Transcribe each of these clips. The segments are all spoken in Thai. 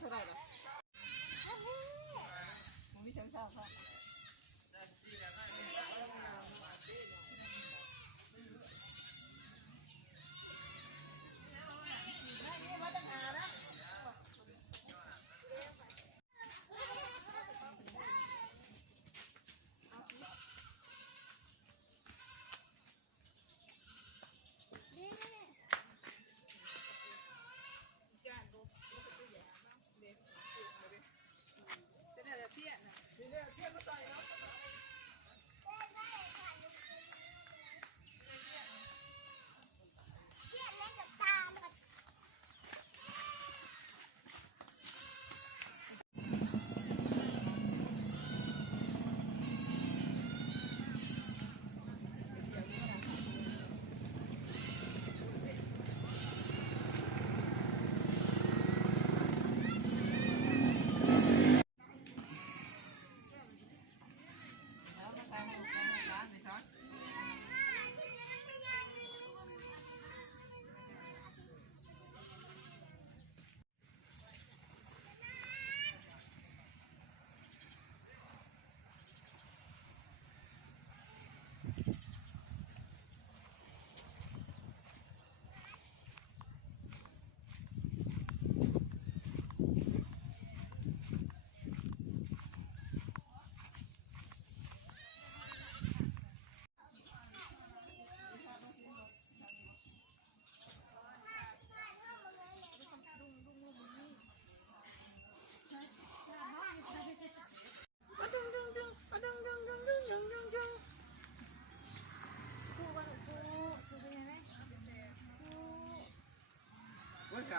เท่าไหร่ล่ะมันมีช่างเช่าครับ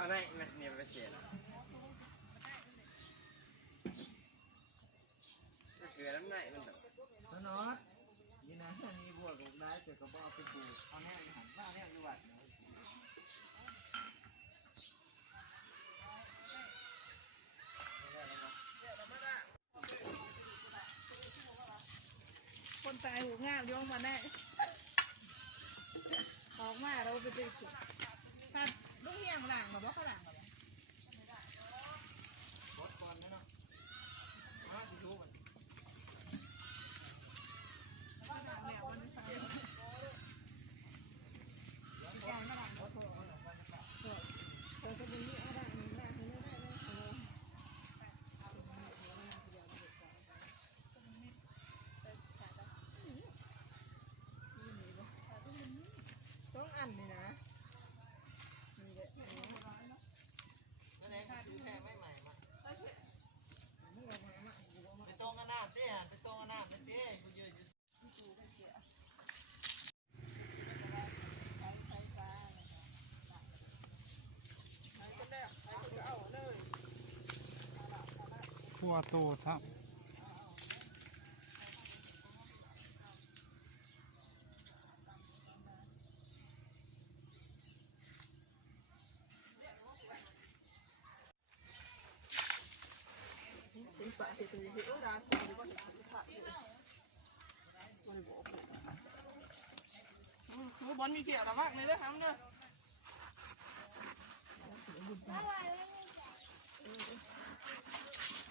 เอาได้เนี่ยไปเสียแล้วก็เกลือน้ำไหนมันแบบสนอดยีน่ามีบวกได้เจอกับบ่อไปปลูกเอาแน่หันว่าแน่ดูวัดคนตายหูงามย่องมาแน่ออกมาเราไปติดจุดถ้าลูกเฮียงหลังมาบ่ข้างหลังมาบ่บดก่อนนะเนาะมาที่ชูมันต้องอันนี่นะนี่แหละนั่นเองค่าถือแพงไม่ใหม่มาไปตรงกันน้ำเตี้ยไปตรงกันน้ำเตี้ยกูเยอะอยู่ทั่วโตครับบอลมีเกี่ยวกับมากเลยนะครับเนี่ย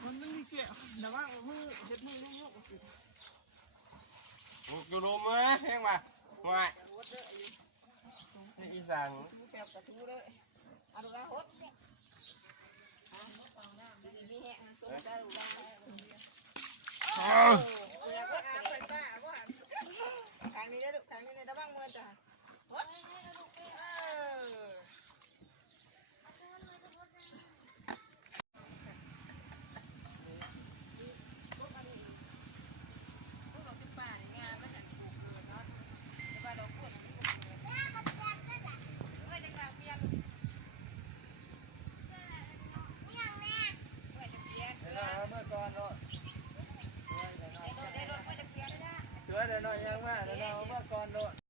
มันไม่มีเกี่ยวแต่ว่ามือเด็ดมือลูกๆสิกูรู้มั้ยแห้งมาไม่อีสานแกบกระทู้เลยเอาดูละฮดมีแห้งตัวได้ดูละเวลาก็อาใส่ตาก็ทางนี้ได้ดูทางนี้ได้ระวังมือจ้ะฮดช่วยเดี๋ยวหน่อยยังว่าเดี๋ยวเราเมื่อก่อนโดน